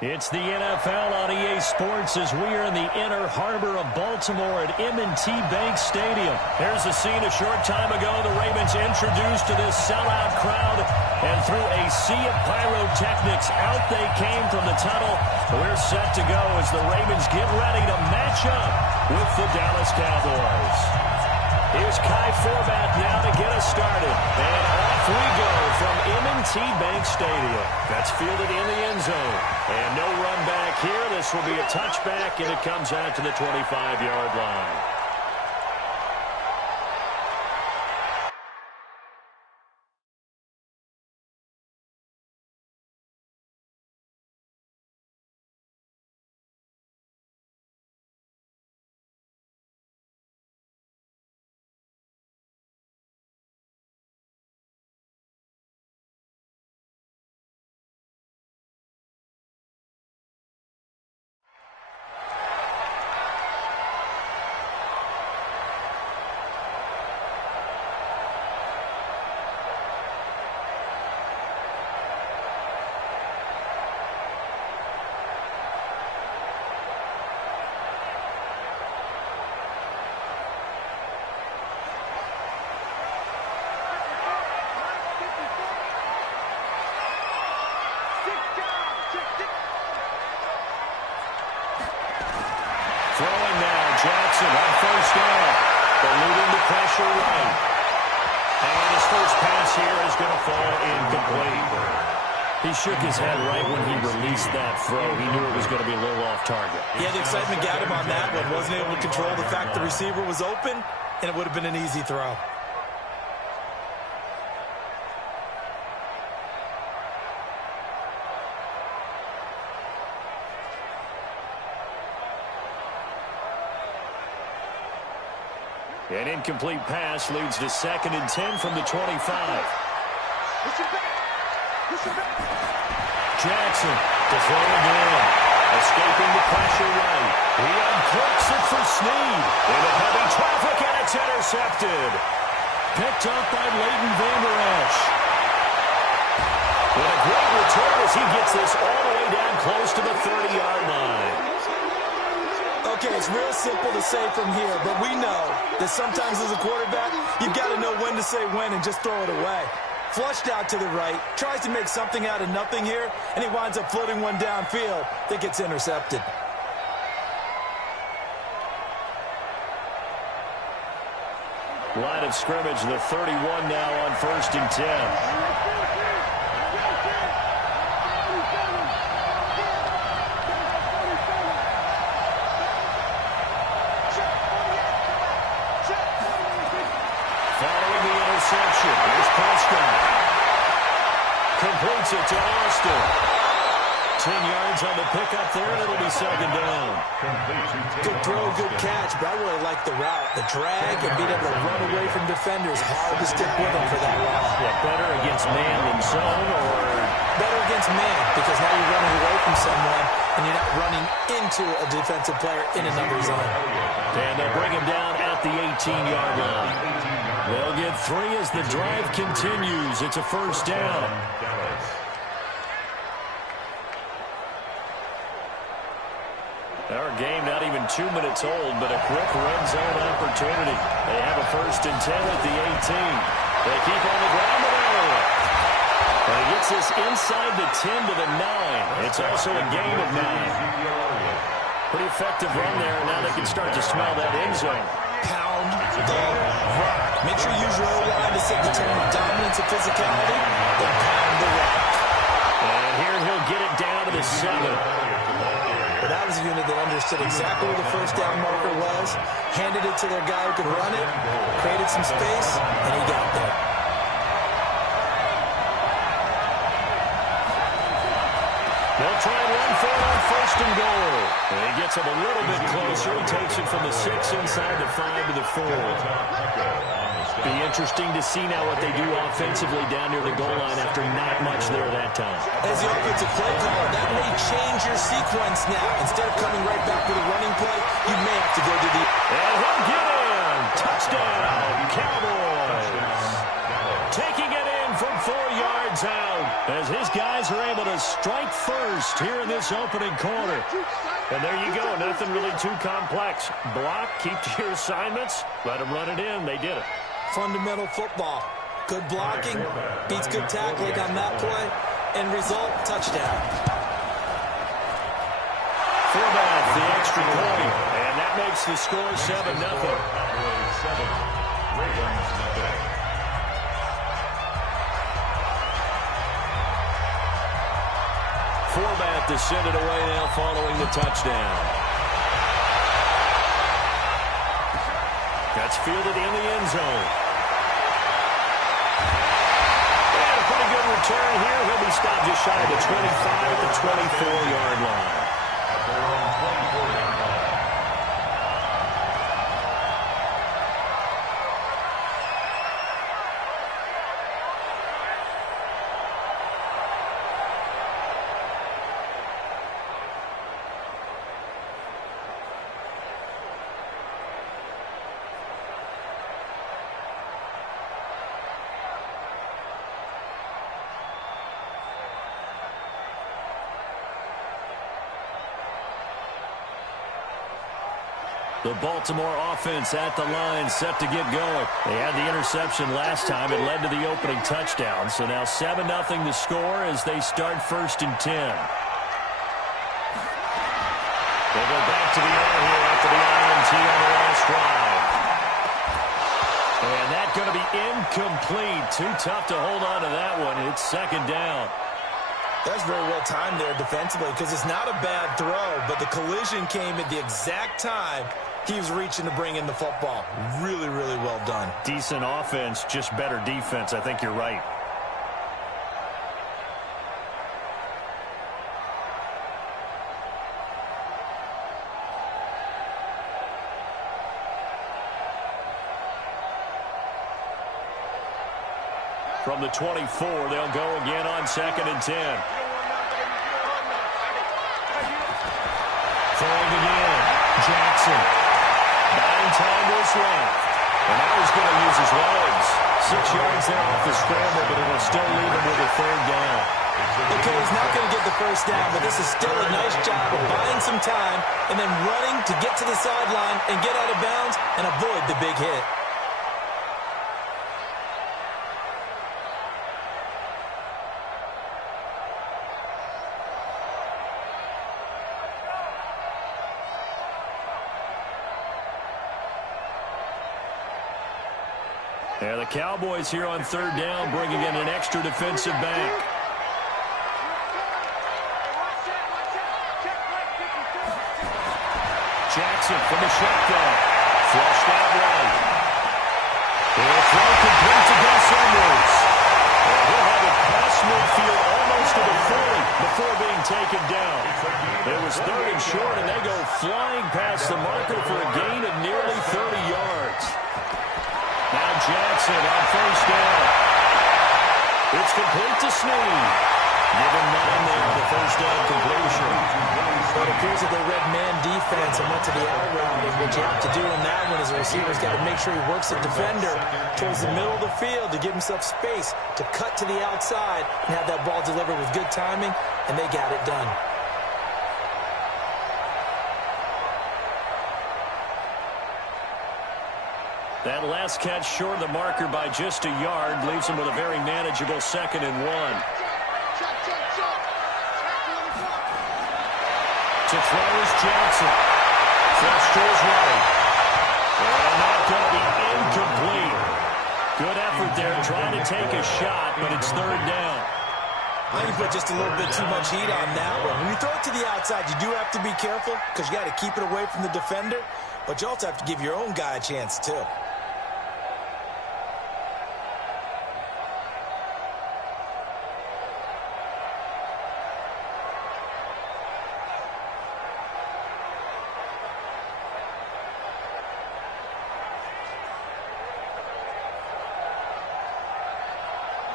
It's the NFL on EA Sports as we are in the inner harbor of Baltimore at M&T Bank Stadium. Here's a scene a short time ago. The Ravens introduced to this sellout crowd, and through a sea of pyrotechnics, out they came from the tunnel. We're set to go as the Ravens get ready to match up with the Dallas Cowboys. Here's Kai Forbath now to get us started. And off we go from M&T Bank Stadium. That's fielded in the end zone. And no run back here. This will be a touchback, and it comes out to the 25-yard line. Throwing now, Jackson on first down. Eluding the pressure right. And his first pass here is going to fall incomplete. He shook his head right when he released that throw. He knew it was going to be a little off target. Yeah, the excitement got him on that one. Wasn't able to control the fact the receiver was open, and it would have been an easy throw. An incomplete pass leads to 2nd and 10 from the 25. Jackson to throw again. Escaping the pressure right. He unclips it for Snead. Into heavy traffic, and it's intercepted. Picked up by Leighton Vander Esch. With a great return as he gets this all the way down close to the 30-yard line. Okay, it's real simple to say from here, but we know that sometimes as a quarterback, you've got to know when to say when and just throw it away. Flushed out to the right, tries to make something out of nothing here, and he winds up floating one downfield that gets intercepted. Line of scrimmage, the 31 now on 1st and 10. Here's Prescott. Completes it to Austin. 10 yards on the pickup there, and it'll be 2nd down. Good throw, good catch, but I really like the route. The drag and being able to run away from defenders. Hard to stick with him for that long. Yeah, better against man than zone, or? Better against man, because now you're running away from someone, and you're not running into a defensive player in another zone. And they'll bring him down at the 18-yard line. They'll get 3 as the drive continues. It's a 1st down. Our game not even 2 minutes old, but a quick red zone opportunity. They have a 1st and 10 at the 18. They keep on the ground with Elliott. And he gets this inside the 10 to the 9. It's also a gain of 9. Pretty effective run there. Now they can start to smell that end zone. Pound the rock. Make sure you use your O-line to set the tone of dominance and physicality. Then pound the rock. And here he'll get it down to the 7. But that was a unit that understood exactly where the 1st down marker was, handed it to their guy who could run it, created some space, and he got there. They'll try and run for it on 1st and goal. And he gets him a little bit closer. He takes it from the 6 inside the 5 to the 4. Be interesting to see now what they do offensively down near the goal line after not much there that time. As the offensive play caller, that may change your sequence now. Instead of coming right back with a running play, you may have to go to the... And he'll get in. Touchdown, Cowboys. Taking it in from 4 yards comes out as his guys are able to strike first here in this opening quarter. And there you go. Nothing really too complex. Block, keep to your assignments, let them run it in. They did it. Fundamental football. Good blocking, beats good tackling on that play. End result, touchdown. Fullback, the extra point. And that makes the score 7-0. Fullback to send it away now following the touchdown. That's fielded in the end zone. And a pretty good return here. He'll be stopped just shy of the 25 at the 24-yard line. The Baltimore offense at the line, set to get going. They had the interception last time. It led to the opening touchdown. So now 7-0 the score as they start 1st and 10. They'll go back to the air here after the INT on the last drive. And that's going to be incomplete. Too tough to hold on to that one. It's 2nd down. That's very well timed there defensively because it's not a bad throw, but the collision came at the exact time he was reaching to bring in the football. Really, really well done. Decent offense, just better defense. I think you're right. From the 24, they'll go again on 2nd and 10. Throwing again, Jackson. Buying time to his left. And now he's going to use his legs. 6 yards there off the scramble, but it'll still leave him with a 3rd down. Okay, he's not going to get the 1st down, but this is still a nice job of buying some time and then running to get to the sideline and get out of bounds and avoid the big hit. Yeah, the Cowboys here on 3rd down, bringing in an extra defensive back. Jackson from the shotgun. Flushed out right. They'll throw complete to Gus Edwards. And he'll have it past midfield almost to the 40 before being taken down. It was 3rd and short, and they go flying past the marker for a gain of nearly 30 yards. Now Jackson on 1st down. It's complete to Snead. Give him 9 there, the 1st down completion. But it appears that they read man defense and went to the out route. And what you have to do in that one is the receiver's got to make sure he works the defender towards the middle of the field to give himself space to cut to the outside and have that ball delivered with good timing, and they got it done. That last catch short of the marker by just a yard leaves him with a very manageable 2nd and 1. To throw is Jackson. Flush to his right. And not going to be incomplete. Good effort there trying to take a shot, but it's 3rd down. I think you put just a little bit too much heat on that one. When you throw it to the outside, you do have to be careful because you got to keep it away from the defender, but you also have to give your own guy a chance too.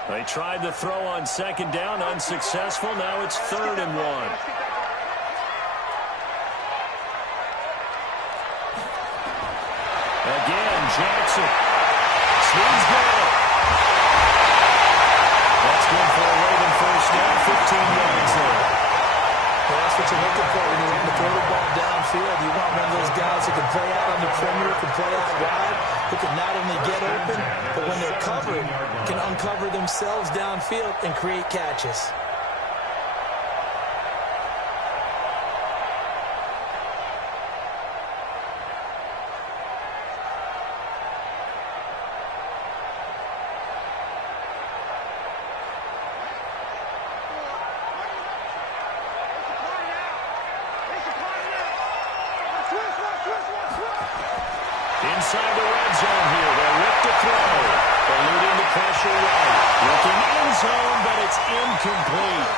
They tried the throw on 2nd down, unsuccessful. Now it's 3rd and 1. Again, Jackson. Snead's got it. That's good for a That's what you're looking for when you want to throw the ball downfield. You want one of those guys who can play out on the perimeter, can play out wide, who can not only get open, but when they're covered, can uncover themselves downfield and create catches. Inside the red zone here. They'll look to throw. Eluding the pressure right. Looking end zone, but it's incomplete.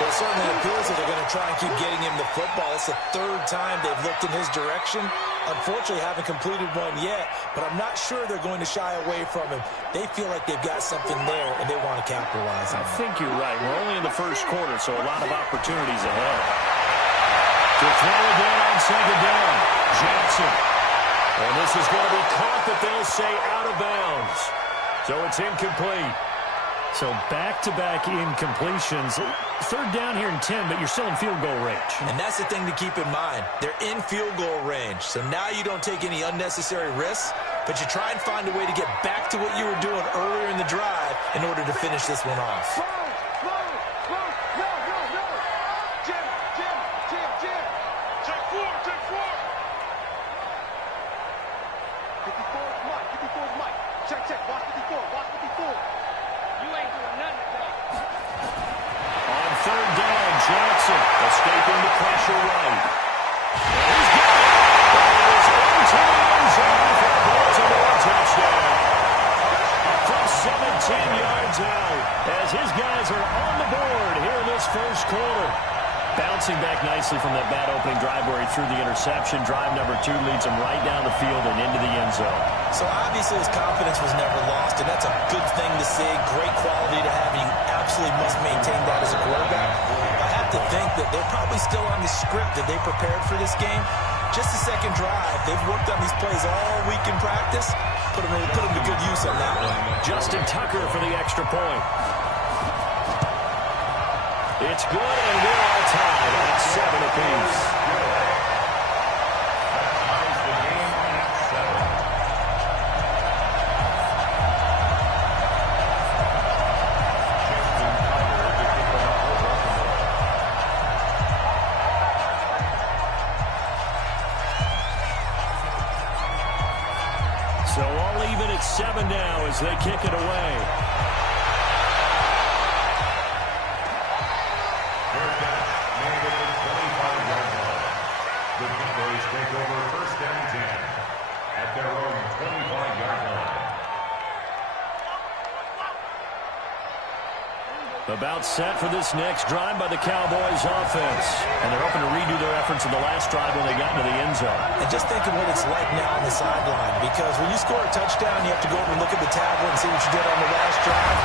Well, it certainly appears that they're going to try and keep getting him the football. It's the third time they've looked in his direction. Unfortunately, haven't completed one yet, but I'm not sure they're going to shy away from him. They feel like they've got something there, and they want to capitalize on it. I think you're right. We're only in the first quarter, so a lot of opportunities ahead. To throw again on second down. Jackson. And this is going to be caught, that they'll say out of bounds. So it's incomplete. So back-to-back incompletions. Third down here and 10, but you're still in field goal range. And that's the thing to keep in mind. They're in field goal range. So now you don't take any unnecessary risks, but you try and find a way to get back to what you were doing earlier in the drive in order to finish this one off. Jackson escaping the pressure right. And he's got it. That is into the end zone for a Baltimore touchdown. From 17 yards out, as his guys are on the board here in this first quarter. Bouncing back nicely from that bad opening drive where he threw the interception. Drive number 2 leads him right down the field and into the end zone. So obviously his confidence was never lost, and that's a good thing to see. Great quality to have. You absolutely must maintain that as a quarterback. I have to think that they're probably still on the script that they prepared for this game. Just the second drive. They've worked on these plays all week in practice. Put them to good use on that one. Justin Tucker for the extra point. It's good, and we're all tied at 7 apiece. So all even at 7 now as they kick it away. Take over first and 10 at their own 25-yard line. About set for this next drive by the Cowboys offense. And they're hoping to redo their efforts in the last drive when they got into the end zone. And just think of what it's like now on the sideline, because when you score a touchdown, you have to go over and look at the tablet and see what you did on the last drive.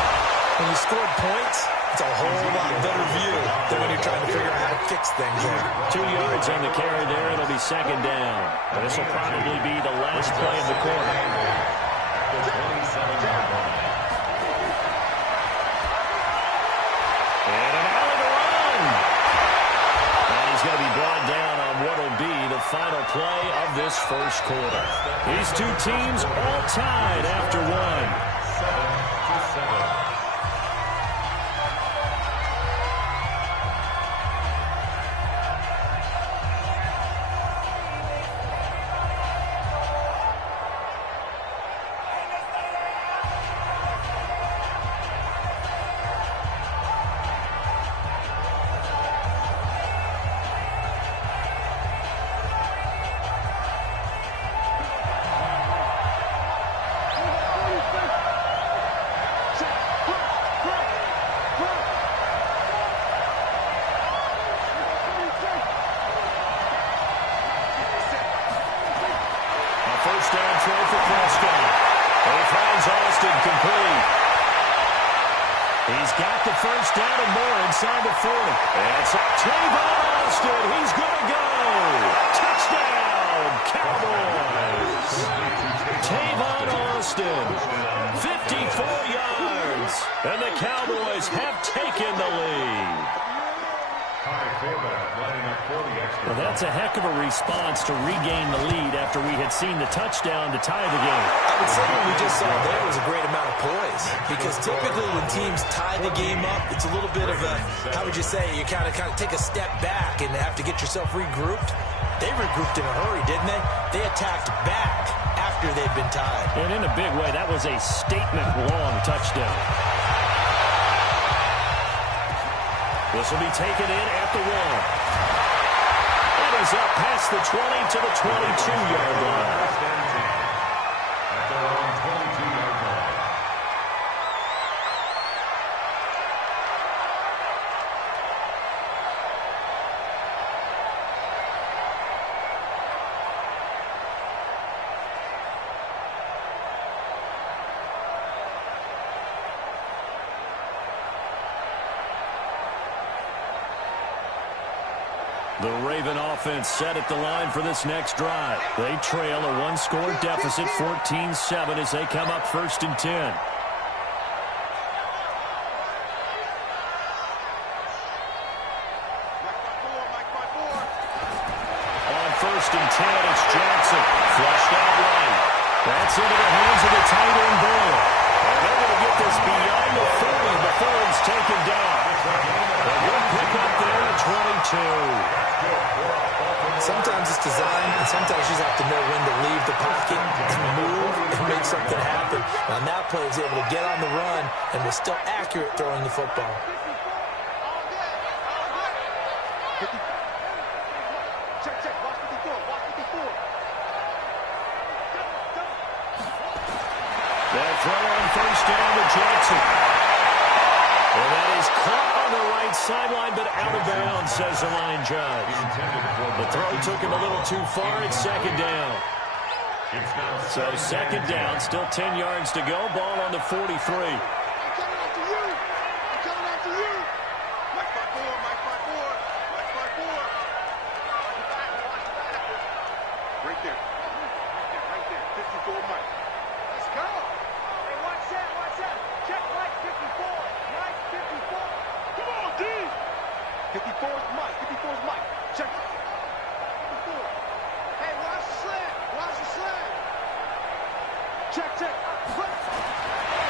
When you scored points, it's a whole lot better view than when you're trying to figure out how to fix things there. 2 yards on the carry there. It'll be second down. This will probably be the last play of the quarter. And an alley to run. And he's going to be brought down on what will be the final play of this first quarter. These two teams all tied after one. 7-7. First down throw for Prescott. He finds Austin complete. He's got the first down and more inside the 40. It's Tavon Austin. He's going to go. Touchdown, Cowboys. Tavon Austin, 54 yards. And the Cowboys have taken the lead. High fullback. lining up for the extra. Well, that's a heck of a response to regain the lead after we had seen the touchdown to tie the game. I would say what we just saw there was a great amount of poise, because typically when teams tie the game up, it's a little bit of a, how would you say, you kind of take a step back and have to get yourself regrouped. They regrouped in a hurry, didn't they? They attacked back after they'd been tied. And in a big way, that was a statement-long touchdown. This will be taken in at the 1. That is up past the 20 to the 22-yard line. First and 10 at their own 22-yard line. The Raven offense set at the line for this next drive. They trail a one-score deficit, 14-7, as they come up 1st and 10. On 1st and 10, it's Jackson. Flushed out right. That's into the hands of the tight end Boyle. And they're going to get this beyond the 30 before he's taken down. A good pick up there at 22. Sometimes it's designed, and sometimes you just have to know when to leave the pocket and move and make something happen. And on that play, he was able to get on the run and was still accurate throwing the football. That throw on 1st down to Jackson. And that is caught on the right sideline, but out of bounds, says the line judge. The throw took him a little too far. It's 2nd down. So 2nd down, still 10 yards to go. Ball on the 43.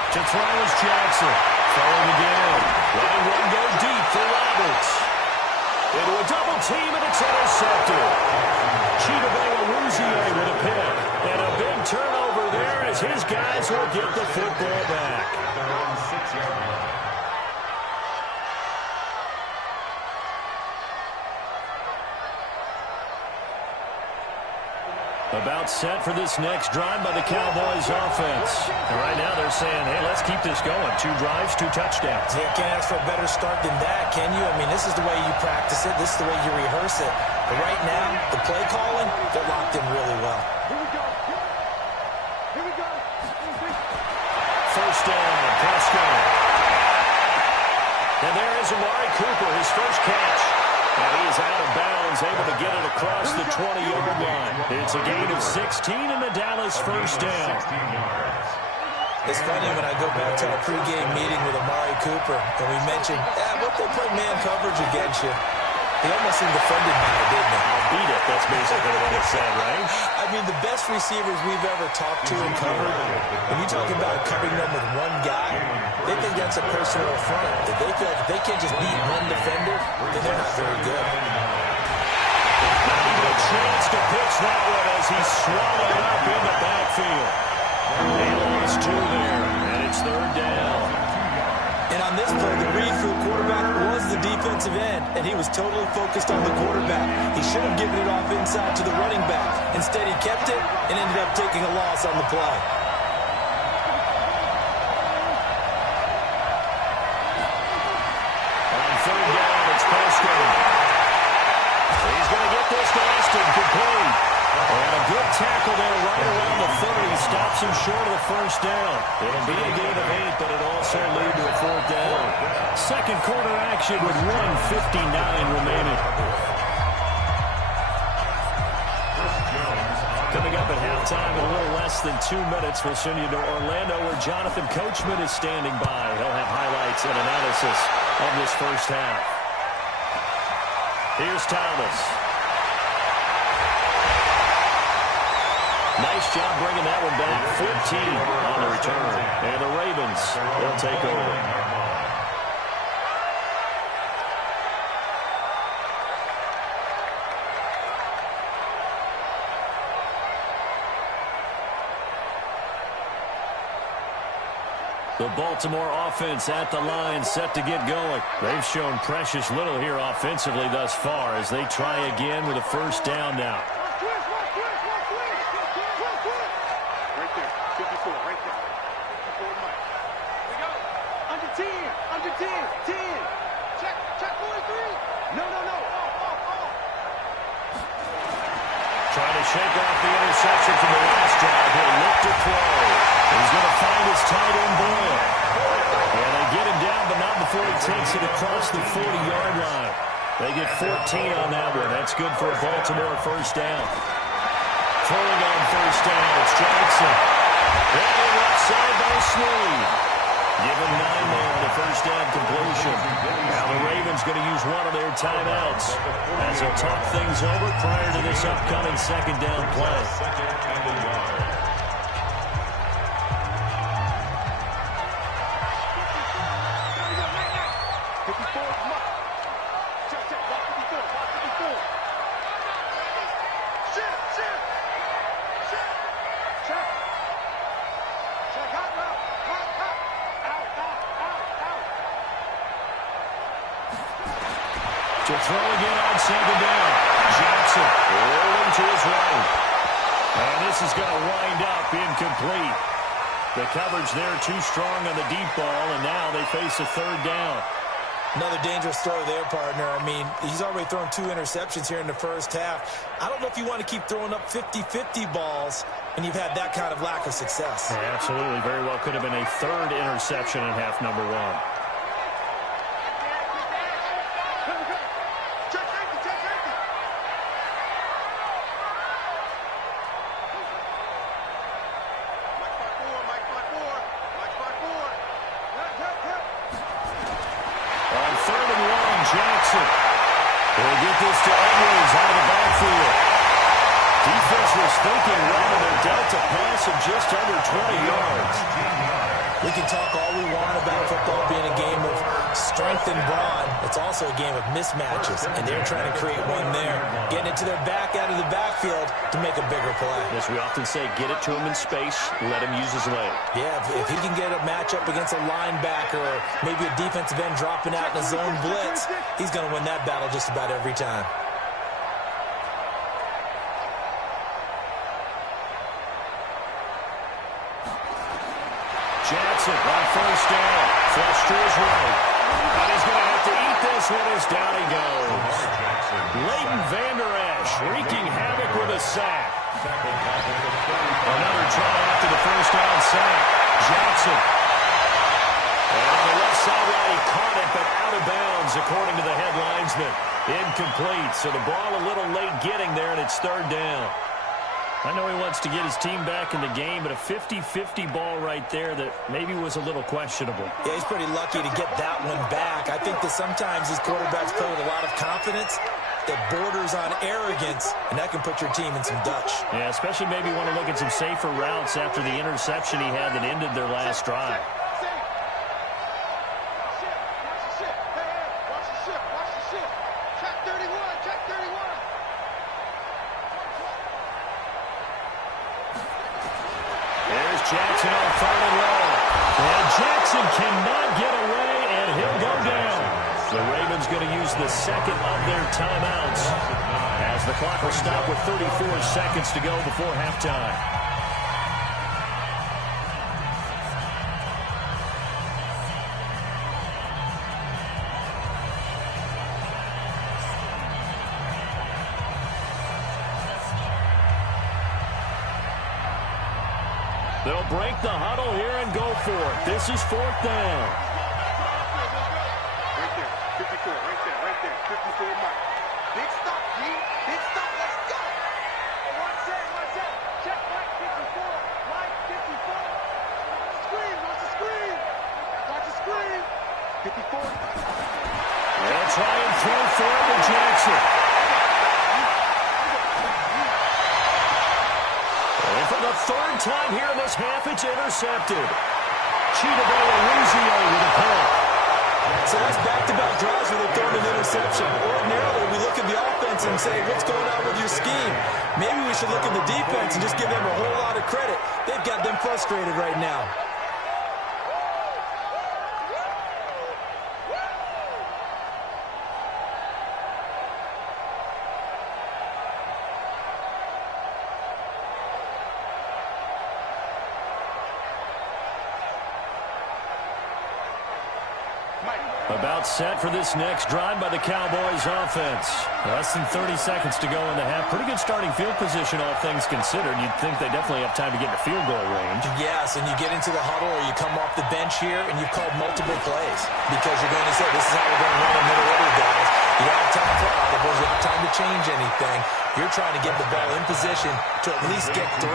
To throw is Jackson. Throwing again. Letting one go deep for Roberts. Into a double team, and it's intercepted. Chidobe with a pick. And a big turnover there as his guys will get the football back. Their own 6-yard line. About set for this next drive by the Cowboys offense. And right now they're saying, hey, let's keep this going. 2 drives, 2 touchdowns. Yeah, can't ask for a better start than that, can you? I mean, this is the way you practice it. This is the way you rehearse it. But right now, the play calling, they're locked in really well. First down, Prescott. And there is Amari Cooper, his first catch. And he is out of bounds, able to get it across the 20-yard line. It's a gain of 16 in the Dallas first down. 16 yards. It's funny when I go back to our pregame meeting with Amari Cooper, and we mentioned, what they play man coverage against you. He almost seemed offended by it, didn't he? I'll beat it. That's basically what it said, right? I mean, the best receivers we've ever talked to and covered, when you talk about covering them with one guy, they think that's a personal affront. If they feel like if they can't just beat one defender, then they're not very good. Not even a chance to pitch that one as he's swallowed up in the backfield. They lost 2 there, and it's 3rd down. And on this play, the read for the quarterback was the defensive end, and he was totally focused on the quarterback. He should have given it off inside to the running back. Instead, he kept it and ended up taking a loss on the play. On 3rd down, it's Prescott. He's going to get this to Austin, complete. And a good tackle there right around the 30. Stops him short of the first down. It'll be a gain of 8, but it also lead to a 4th down. Second quarter action with 1:59 remaining. Coming up at halftime in a little less than 2 minutes, we'll send you to Orlando where Jonathan Coachman is standing by. He'll have highlights and analysis of this first half. Here's Thomas. Nice job bringing that one back. 14 on the return. And the Ravens will take over. The Baltimore offense at the line, set to get going. They've shown precious little here offensively thus far as they try again with a first down now. Right there, 54, right there. 54 Mike. We go. Under 10, under 10, 10. Check 43. No. Trying to shake off the interception from the last drive. He'll look to throw. He's going to find his tight end Boyle. And they get him down, but not before he takes it across the 40-yard line. They get 14 on that one. That's good for a Baltimore first down. Throwing on first down, it's Jackson. Running left side by Snead. Give him 9 there on the first down completion. Now the Ravens going to use one of their timeouts as they'll talk things over prior to this upcoming second down play. To throw again on second down. Jackson rolling to his right. And this is going to wind up incomplete. The coverage there too strong on the deep ball, and now they face a third down. Another dangerous throw there, partner. I mean, he's already thrown 2 interceptions here in the first half. I don't know if you want to keep throwing up 50-50 balls and you've had that kind of lack of success. Yeah, absolutely. Very well could have been a third interception in half number 1. Jackson will get this to Edwards out of the backfield. Defense was thinking well, and they're dealt a pass of just under 20 yards. We can talk all we want about football being a game of strength and brawn. It's also a game of mismatches, and they're trying to create one there, getting it to their back out of the backfield to make a bigger play. As we often say, get it to him in space, let him use his leg. Yeah, if he can get a matchup against a linebacker or maybe a defensive end dropping out in a zone blitz, he's going to win that battle just about every time. Jackson on first down. Flush to his right. And he's going to have to eat this one as down he goes. Leighton Vander Esch wreaking havoc with a sack. Another try after the first down sack. Jackson. And on the left sideline, he caught it, but out of bounds, according to the head linesman. Incomplete. So the ball a little late getting there, and it's third down. I know he wants to get his team back in the game, but a 50-50 ball right there that maybe was a little questionable. Yeah, he's pretty lucky to get that one back. I think that sometimes these quarterbacks play with a lot of confidence that borders on arrogance, and that can put your team in some Dutch. Yeah, especially maybe want to look at some safer routes after the interception he had that ended their last drive. Jackson on third and long. And Jackson cannot get away, and he'll go down. The Ravens going to use the second of their timeouts as the clock will stop with 34 seconds to go before halftime. They'll break the huddle here and go for it. This is fourth down. Right there, 54, right there, 54 Mike. Big stop, G. Big stop, let's go. One set. Check Mike 54. Mike 54. Screen, watch the screen. Watch the screen. 54. They'll try and throw for it to Jackson. the third time here in this half, it's intercepted. Chidobe-Awuzie with a pull. So that's back-to-back drives where they've thrown an interception. Ordinarily, we look at the offense and say, what's going on with your scheme? Maybe we should look at the defense and just give them a whole lot of credit. They've got them frustrated right now. About set for this next drive by the Cowboys offense. Less than 30 seconds to go in the half. Pretty good starting field position, all things considered. You'd think they definitely have time to get in the field goal range. Yes, and you get into the huddle or you come off the bench here and you've called multiple plays because you're going to say, this is how we're going to run a middle order, guys. You don't have time for audibles. You don't have time to change anything. You're trying to get the ball in position to at least get 3.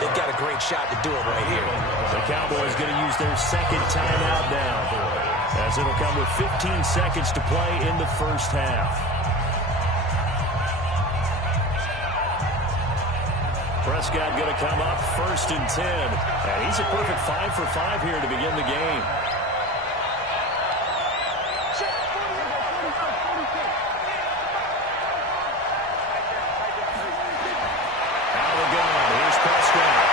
They've got a great shot to do it right here. The Cowboys going to use their second timeout now, as it'll come with 15 seconds to play in the first half. Prescott going to come up 1st and 10. And he's a perfect 5 for 5 here to begin the game. Out of the gun, here's Prescott.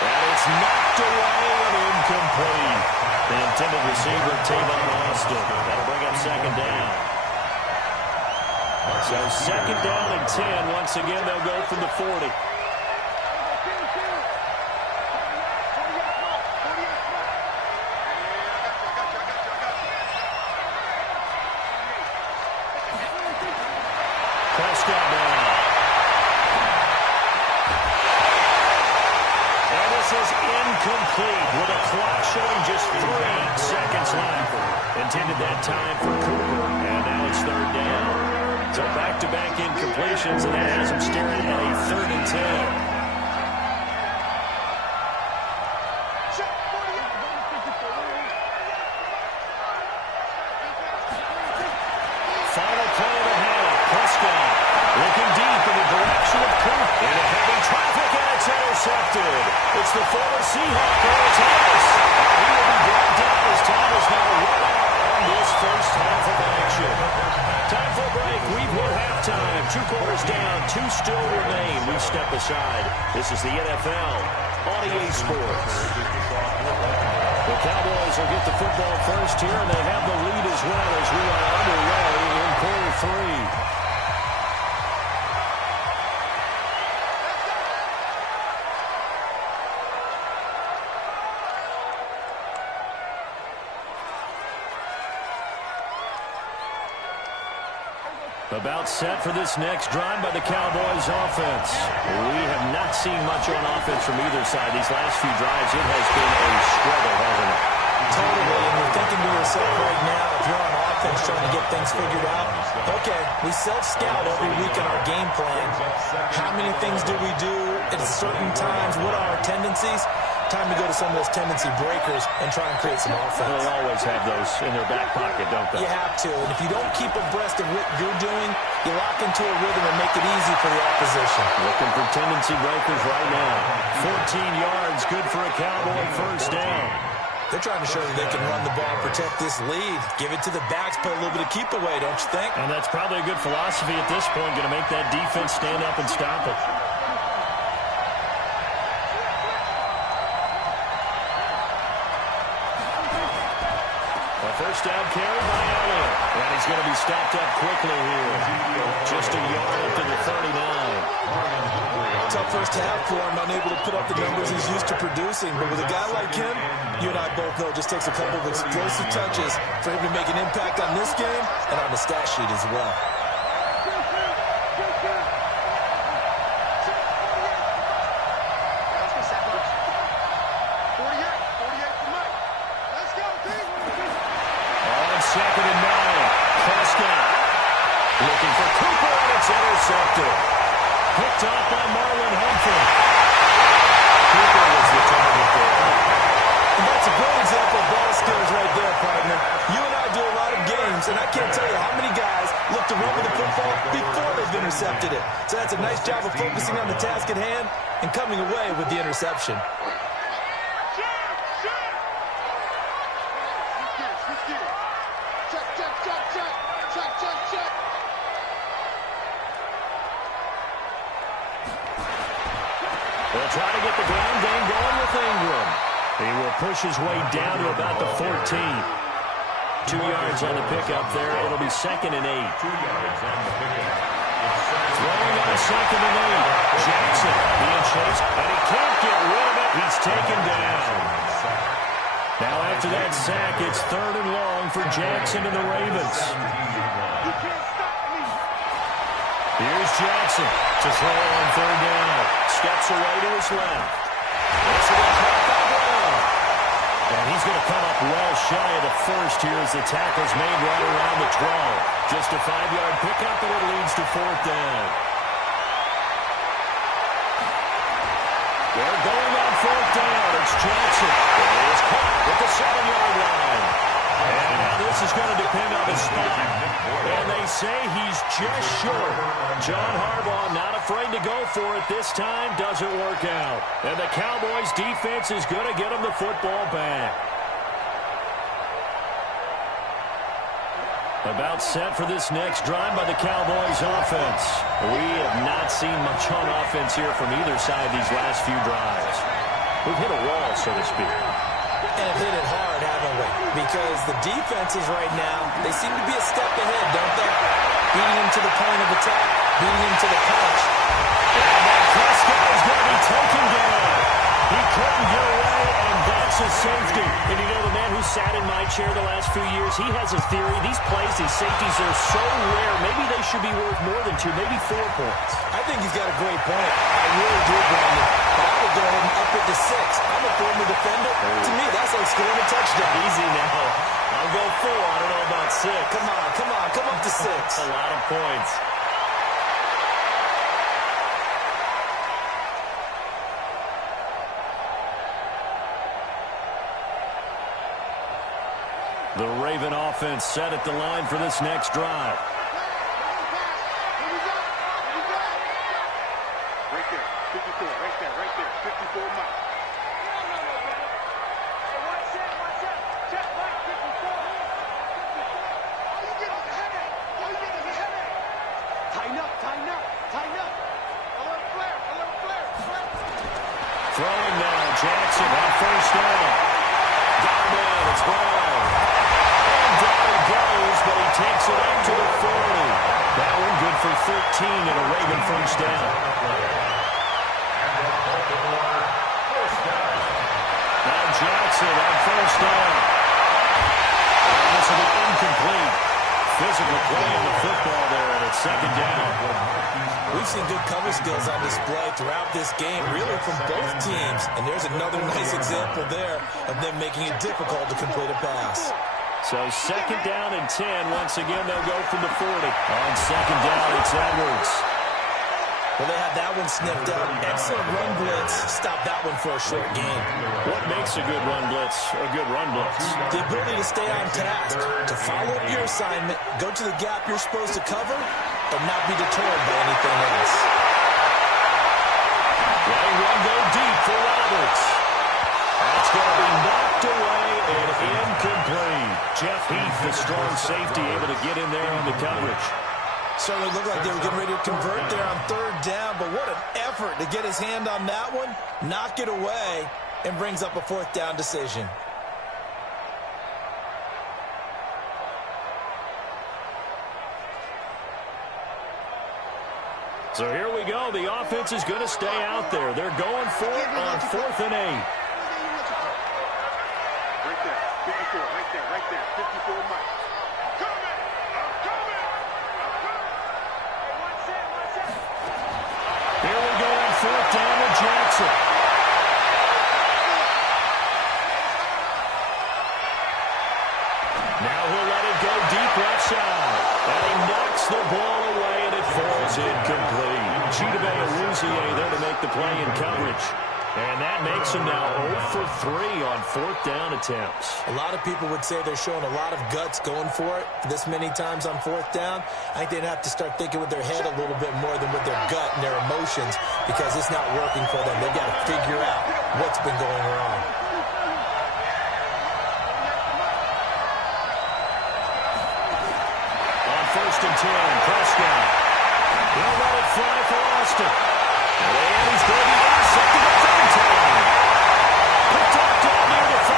And it's knocked away and incomplete. The intended receiver, Tavon Austin. That'll bring up second down. So second down and 10. Once again, they'll go from the 40. Prescott down. And this is incomplete with a clock showing just 3 seconds left. Intended that time for Cooper. And now it's third down. So back-to-back incompletions, and that has him staring at a 3rd and 10. Final play of the half. Prescott looking deep in the direction of Cooper. Into heavy traffic, and it's intercepted. It's the former Seahawk, Earl Thomas. He will be brought down as time is now run out on this first half of action. Time for a break. We've hit halftime. 2 quarters down. 2 still remain. We step aside. This is the NFL on EA Sports. The Cowboys will get the football first here, and they have the lead as well as we are underway in quarter 3. About set for this next drive by the Cowboys offense. We have not seen much on offense from either side. These last few drives, it has been a struggle, hasn't it? Totally, and you're thinking to yourself right now, if you're on offense trying to get things figured out, okay, we self-scout every week in our game plan. How many things do we do at certain times? What are our tendencies? Time to go to some of those tendency breakers and try and create some offense. They always have those in their back pocket, don't they? You have to, and if you don't keep abreast of what you're doing, you lock into a rhythm and make it easy for the opposition. Looking for tendency breakers right now. 14 yards, good for a Cowboy first down. They're trying to show that they can run the ball, protect this lead, give it to the backs, play a little bit of keep away, don't you think? And that's probably a good philosophy at this point, going to make that defense stand up and stop it. First down carry by Elliott. And he's going to be stopped up quickly here. Just a yard up to the 39. Tough first half for him, unable to put up the numbers he's used to producing. But with a guy like him, you and I both know it just takes a couple of explosive touches for him to make an impact on this game and on the stat sheet as well. Second and 9. Prescott looking for Cooper, and it's intercepted. Picked off by Marlon Humphrey. Cooper was the target there. And that's a great example of ball skills right there, partner. You and I do a lot of games, and I can't tell you how many guys look to run football before they've intercepted it. So that's a nice job of focusing on the task at hand and coming away with the interception. They'll try to get the ground game going with Ingram. He will push his way down to about the 14. 2 yards on the pickup there. It'll be 2nd and 8. 2 yards on the pickup. Throwing on 2nd and 8. Jackson being chased, and he can't get rid of it. He's taken down. Now after that sack, it's 3rd and long for Jackson and the Ravens. Here's Jackson to throw on 3rd down. Steps away to his left. This will be caught by Brown. And he's going to come up well shy of the first here as the tackle's made right around the 12. Just a 5-yard pickup, and it leads to 4th down. They're going on 4th down. It's Jackson. It is caught at the 7-yard line. And now this is going to depend on the spot. And they say he's just short. John Harbaugh not afraid to go for it this time. Doesn't work out. And the Cowboys defense is going to get him the football back. About set for this next drive by the Cowboys offense. We have not seen much on offense here from either side these last few drives. We've hit a wall, so to speak. And have hit it hard, haven't we? Because the defenses right now, they seem to be a step ahead, don't they? Beating him to the point of attack, beating him to the punch. And that Prescott is going to be taken down. He couldn't get away, and that's a safety. And you know, the man who sat in my chair the last few years, he has a theory. These plays, these safeties, they're so rare. Maybe they should be worth more than 2, maybe 4 points. I think he's got a great point. I really do, Brandon. But I would go ahead and up it to 6. I'm a former defender. To me, that's like scoring a touchdown. Easy now. I'll go 4. I don't know about 6. Come on, come on. Come up to 6. A lot of points. The Raven offense set at the line for this next drive. Right there, 54, right there, 54 miles. Watch that, check right, 54. All you get is a headache, Tighten up. A little flare. Throwing now, Jackson on 1st down. Got him in, it's Brown. And down he goes, but he takes it up to the 40. That one good for 13 and a Raven 1st down. Now Jackson on 1st down. And this will be incomplete. Physical play on the football there, and it's 2nd down. We've seen good cover skills on display throughout this game, really from both teams. And there's another nice example there of them making it difficult to complete a pass. So 2nd down and 10. Once again, they'll go from the 40. On 2nd down, it's Edwards. Well, they had that one sniffed out. Excellent run blitz. Stop that one for a short gain. What makes a good run blitz a good run blitz? The ability to stay on task, to follow up your assignment, go to the gap you're supposed to cover, and not be deterred by anything else. Letting one go deep for Roberts. That's going to be knocked away and incomplete. Jeff Heath, the strong safety, able to get in there on the coverage. Certainly looked like they were getting ready to convert there on 3rd down, but what an effort to get his hand on that one, knock it away, and brings up a 4th down decision. So here we go. The offense is going to stay out there. They're going for it on 4th and 8. Right there, 54, right there, 54 miles. Here we go on 4th down with Jackson. Now he'll let it go deep left side. And he knocks the ball away, and it falls incomplete. Chidobe Awuzie there to make the play in coverage. And that makes him now 0 for 3 on 4th down attempts. A lot of people would say they're showing a lot of guts going for it this many times on 4th down. I think they'd have to start thinking with their head a little bit more than with their gut and their emotions because it's not working for them. They've got to figure out what's been going wrong. On 1st and 10, Prescott. He'll let it fly for Austin. And he's going to be intercepted a 3rd time. Picked up down near the 5.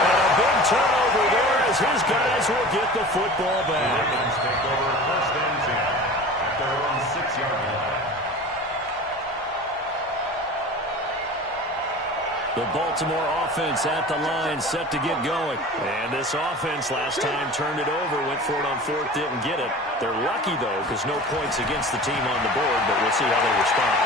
And a big turnover there as his guys will get the football back. Ravens take over 1st and 10 at their own 6-yard line. The Baltimore offense at the line, set to get going. And this offense last time turned it over, went for it on 4th, didn't get it. They're lucky, though, because no points against the team on the board, but we'll see how they respond.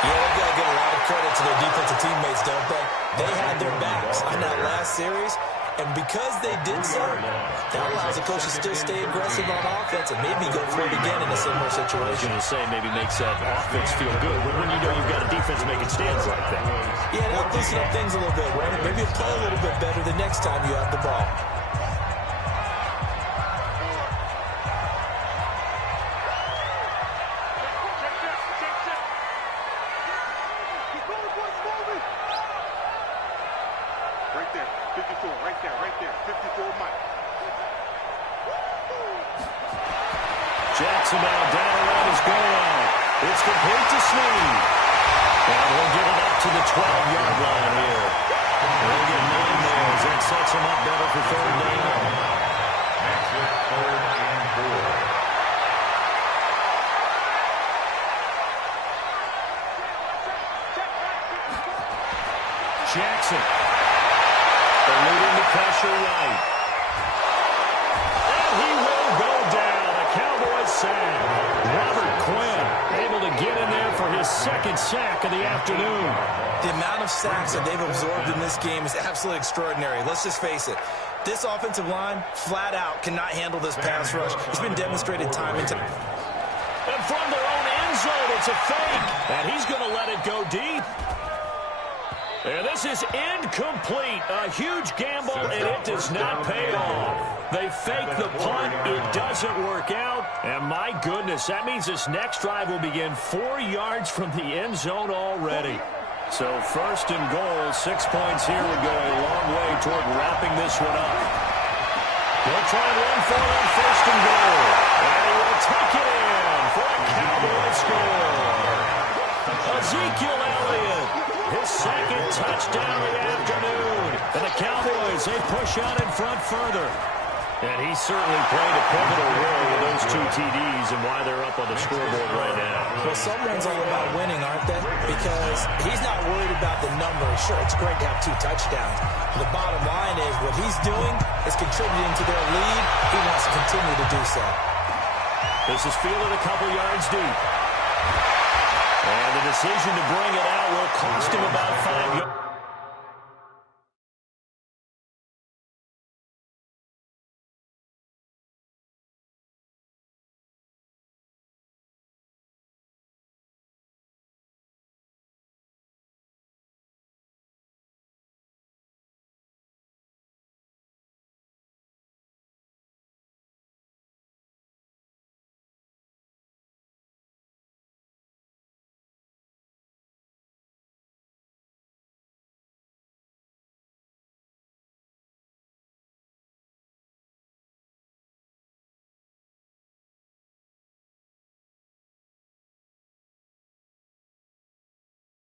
Yeah, they've got to give a lot of credit to their defensive teammates, don't they? They had their backs on that last series, and because they did so, that allows the coach to still stay aggressive on offense and maybe go for it again in a similar I was situation. going to say maybe makes that offense feel good, but when you know you've got a defense making stands like that. Yeah, they'll loosen up things a little bit, won't it? Maybe play a little bit better the next time you have the ball. Right there, 54, right there, 54 Mike. Jackson now down around his goal line. It's complete to Snead. And we'll get it up to the 12-yard line here. We'll get 9 there as that sets him up better for 3rd down. Next with 3rd and 4. Jackson. Eluding the pressure right. And he will go down. A Cowboys sack. Robert Quinn able to get in there for his 2nd sack of the afternoon. The amount of sacks that they've absorbed in this game is absolutely extraordinary. Let's just face it. This offensive line, flat out, cannot handle this pass rush. It's been demonstrated time and time. And from their own end zone, it's a fake. And he's going to let it go deep. And this is incomplete. A huge gamble, and it does not pay off. They fake the punt. It doesn't work out. And my goodness, that means this next drive will begin 4 yards from the end zone already. So 1st and goal, 6 points here would go a long way toward wrapping this one up. They'll try and run for it on 1st and goal. And he will take it in for a Cowboy score. Ezekiel Elliott, his 2nd touchdown of the afternoon. And the Cowboys, they push out in front further. And he certainly played a pivotal role with those 2 TDs and why they're up on the scoreboard right now. Well, someone's all about winning, aren't they? Because he's not worried about the numbers. Sure, it's great to have 2 touchdowns. The bottom line is what he's doing is contributing to their lead. He wants to continue to do so. This is fielded a couple yards deep. And the decision to bring it out will cost him about 5 yards.